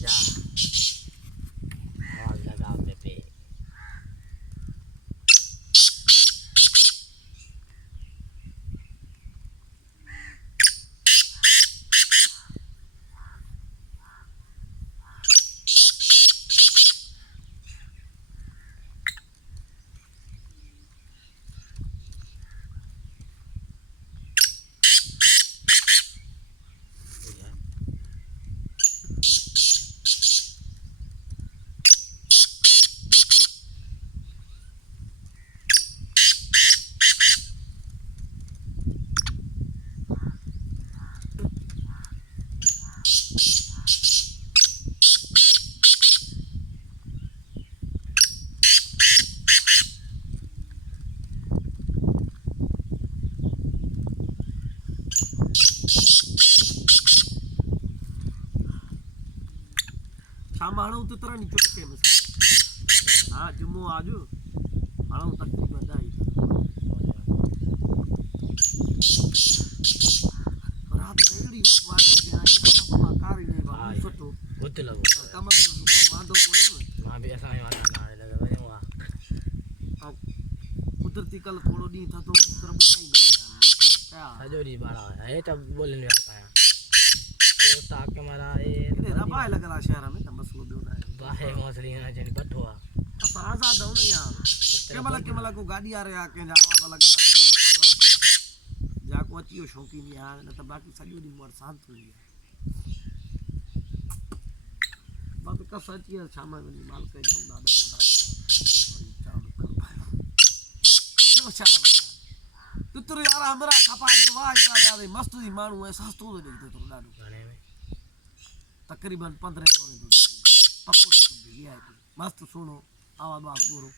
जा आवाज लगाओ पे शाम हाणे उते तरह नी चुटके में हां जुमो आजो हाणे तकरीबन दाई रात गड़ी वाली जाने तो कारी नहीं बा सुतो बुत लगो कम में तो वांदो कोने मां भी असा वांदा ना लगे वने वा कुदरती कल थोड़ो दी था तो तरह बोलाई क्या सजो दी बाड़ा है त बोलने आता है तो ताके मारा ए ने रबाय लगला शहर में त मसलो दो ना बाहे मसली ना जन बठवा असा आजाद हो ना यार केमला को गाड़ी आ रहा के आवाज लग जा को अचियो शौकीन यार न त बाकी सजो दी मोर शांत हुई है बात का सच्ची है शाम में माल के जाऊं दादा 15 नो शाम तू तो यार हमरा खपाई दो वाह यार मस्त दी मानू है सस्तो दे दे तो डाडू गाने में तकरीबन 15 कोरे दो पक्को वीआईपी मस्त सुनो आवाज बात गोरो